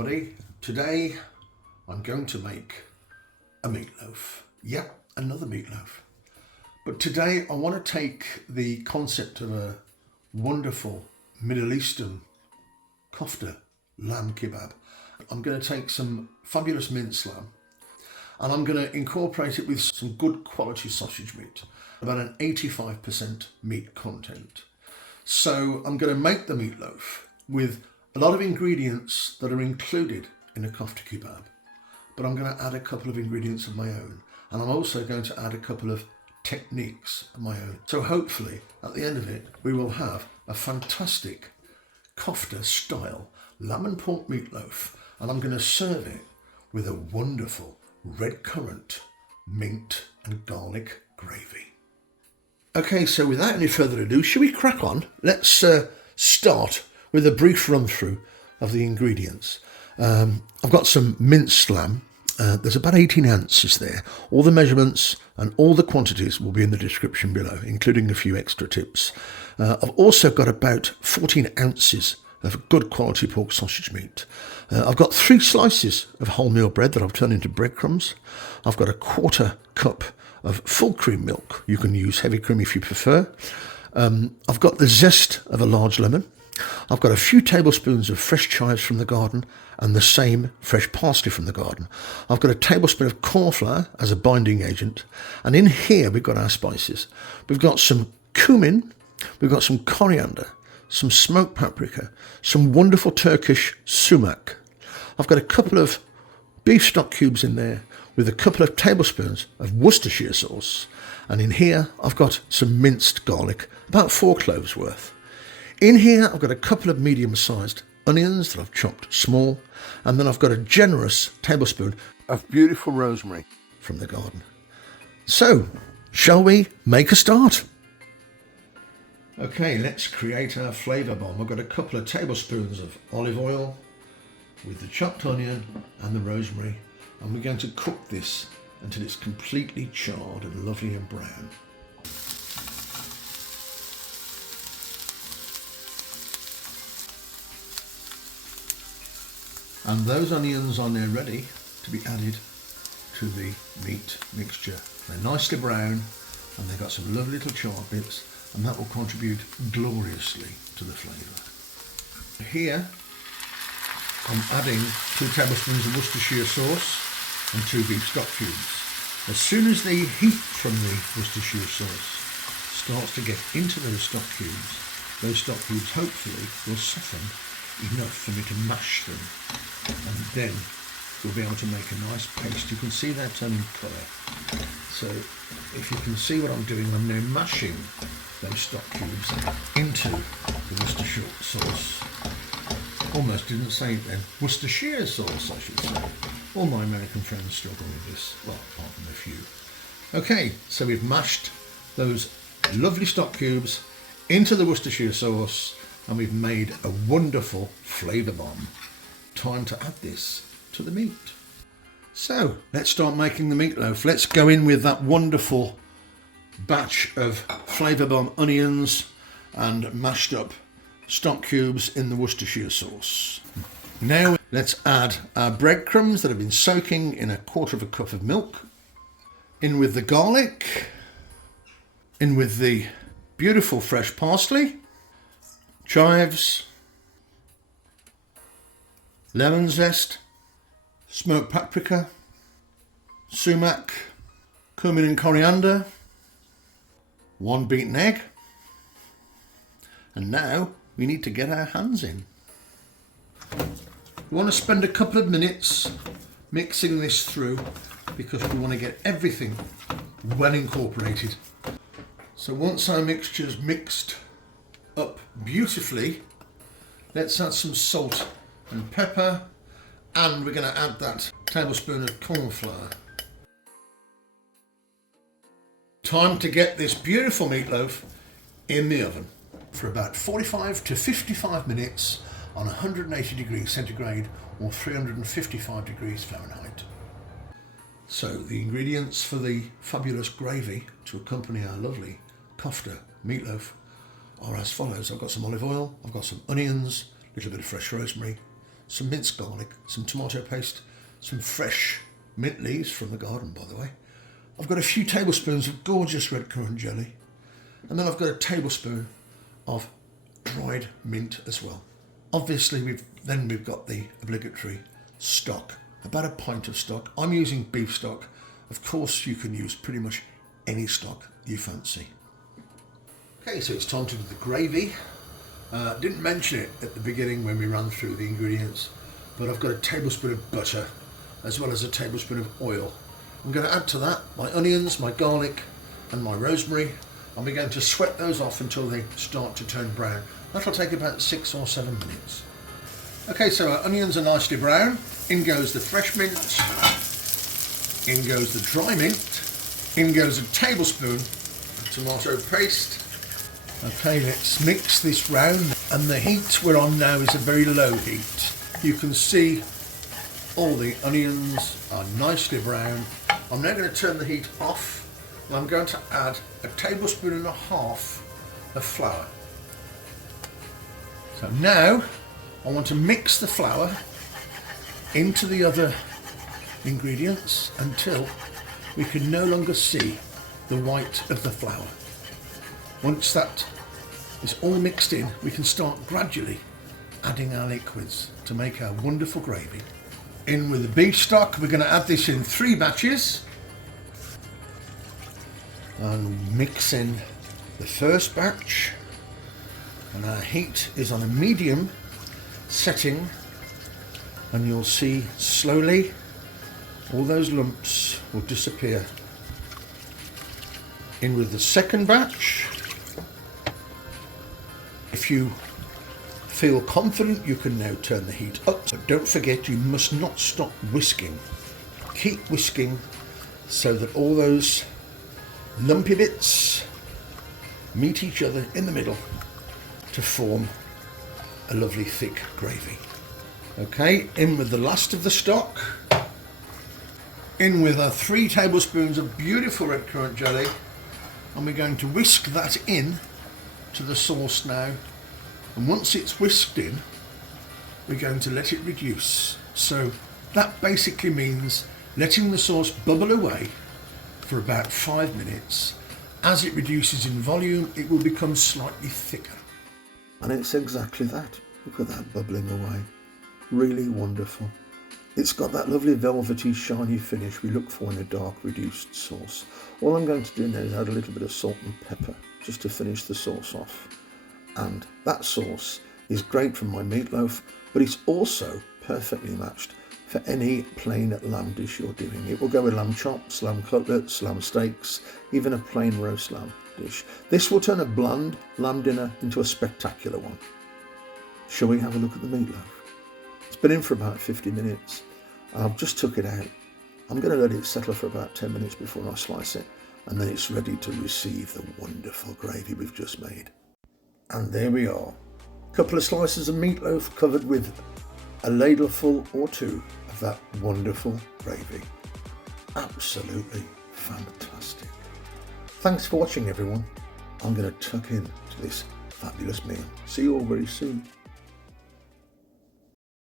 everybody. Today I'm going to make a meatloaf. Yep, another meatloaf. But today I want to take the concept of a wonderful Middle Eastern kofta lamb kebab. I'm going to take some fabulous minced lamb and I'm going to incorporate it with some good quality sausage meat, about an 85% meat content. So I'm going to make the meatloaf with a lot of ingredients that are included in a kofta kebab, but I'm going to add a couple of ingredients of my own, and I'm also going to add a couple of techniques of my own. So hopefully at the end of it we will have a fantastic Kofta-style lamb and pork meatloaf, and I'm going to serve it with a wonderful redcurrant mint and garlic gravy. Okay, so without any further ado, shall we crack on? Let's start with a brief run through of the ingredients. I've got some minced lamb. There's about 18 ounces there. All the measurements and all the quantities will be in the description below, including a few extra tips. I've also got about 14 ounces of good quality pork sausage meat. I've got 3 slices of wholemeal bread that I've turned into breadcrumbs. I've got a 1/4 cup of full cream milk. You can use heavy cream if you prefer. I've got the zest of a large lemon. I've got a few tablespoons of fresh chives from the garden and the same fresh parsley from the garden. I've got a tablespoon of cornflour as a binding agent. And in here we've got our spices. We've got some cumin, we've got some coriander, some smoked paprika, some wonderful Turkish sumac. I've got a couple of beef stock cubes in there with a couple of tablespoons of Worcestershire sauce. And in here I've got some minced garlic, about 4 cloves worth. In here I've got a couple of medium-sized onions that I've chopped small, and then I've got a generous tablespoon of beautiful rosemary from the garden. So, shall we make a start? Okay, let's create our flavour bomb. I've got a couple of tablespoons of olive oil with the chopped onion and the rosemary, and we're going to cook this until it's completely charred and lovely and brown. And those onions are now ready to be added to the meat mixture. They're nicely brown and they've got some lovely little charred bits, and that will contribute gloriously to the flavour. Here I'm adding 2 tablespoons of Worcestershire sauce and 2 beef stock cubes. As soon as the heat from the Worcestershire sauce starts to get into those stock cubes hopefully will soften enough for me to mash them, and then we'll be able to make a nice paste. You can see they're turning colour. So if you can see what I'm doing, I'm now mashing those stock cubes into the Worcestershire sauce. Almost didn't say it then. Worcestershire sauce, I should say. All my American friends struggle with this, well, apart from a few. Okay, so we've mashed those lovely stock cubes into the Worcestershire sauce, and we've made a wonderful flavour bomb. Time to add this to the meat. So let's start making the meatloaf. Let's go in with that wonderful batch of flavour bomb onions and mashed up stock cubes in the Worcestershire sauce. Now let's add our breadcrumbs that have been soaking in a 1/4 cup of milk. In with the garlic. In with the beautiful fresh parsley, chives, lemon zest, smoked paprika, sumac, cumin and coriander, 1 beaten egg, and now we need to get our hands in. We want to spend a couple of minutes mixing this through because we want to get everything well incorporated. So once our mixture's mixed up beautifully, let's add some salt and pepper, and we're going to add that tablespoon of cornflour. Time to get this beautiful meatloaf in the oven for about 45 to 55 minutes on 180 degrees centigrade or 355 degrees Fahrenheit. So the ingredients for the fabulous gravy to accompany our lovely kofta meatloaf are as follows. I've got some olive oil, I've got some onions, a little bit of fresh rosemary, some minced garlic, some tomato paste, some fresh mint leaves from the garden, by the way. I've got a few tablespoons of gorgeous redcurrant jelly, and then I've got a tablespoon of dried mint as well. Obviously, we've got the obligatory stock, about a pint of stock. I'm using beef stock. Of course, you can use pretty much any stock you fancy. Okay, so it's time to do the gravy. Didn't mention it at the beginning when we ran through the ingredients, but I've got a tablespoon of butter as well as a tablespoon of oil. I'm going to add to that my onions, my garlic and my rosemary, and we're going to sweat those off until they start to turn brown. That'll take about 6 or 7 minutes. Okay, so our onions are nicely brown. In goes the fresh mint, in goes the dry mint, in goes a tablespoon of tomato paste. Okay, let's mix this round, and the heat we're on now is a very low heat. You can see all the onions are nicely brown. I'm now going to turn the heat off, and I'm going to add a tablespoon and a half of flour. So now I want to mix the flour into the other ingredients until we can no longer see the white of the flour. Once that is all mixed in, we can start gradually adding our liquids to make our wonderful gravy. In with the beef stock, we're going to add this in 3 batches and mix in the first batch, and our heat is on a medium setting, and you'll see slowly all those lumps will disappear. In with the second batch. If you feel confident, you can now turn the heat up. But don't forget, you must not stop whisking. Keep whisking so that all those lumpy bits meet each other in the middle to form a lovely thick gravy. Okay, in with the last of the stock. In with our 3 tablespoons of beautiful redcurrant jelly, and we're going to whisk that in to the sauce now, and once it's whisked in, we're going to let it reduce. So that basically means letting the sauce bubble away for about 5 minutes. As it reduces in volume, it will become slightly thicker. And it's exactly that. Look at that bubbling away. Really wonderful. It's got that lovely velvety, shiny finish we look for in a dark, reduced sauce. All I'm going to do now is add a little bit of salt and pepper just to finish the sauce off. And that sauce is great for my meatloaf, but it's also perfectly matched for any plain lamb dish you're doing. It will go with lamb chops, lamb cutlets, lamb steaks, even a plain roast lamb dish. This will turn a bland lamb dinner into a spectacular one. Shall we have a look at the meatloaf? It's been in for about 50 minutes, and I've just took it out. I'm going to let it settle for about 10 minutes before I slice it, and then it's ready to receive the wonderful gravy we've just made. And there we are. A couple of slices of meatloaf covered with a ladleful or 2 of that wonderful gravy. Absolutely fantastic. Thanks for watching, everyone. I'm going to tuck in to this fabulous meal. See you all very soon.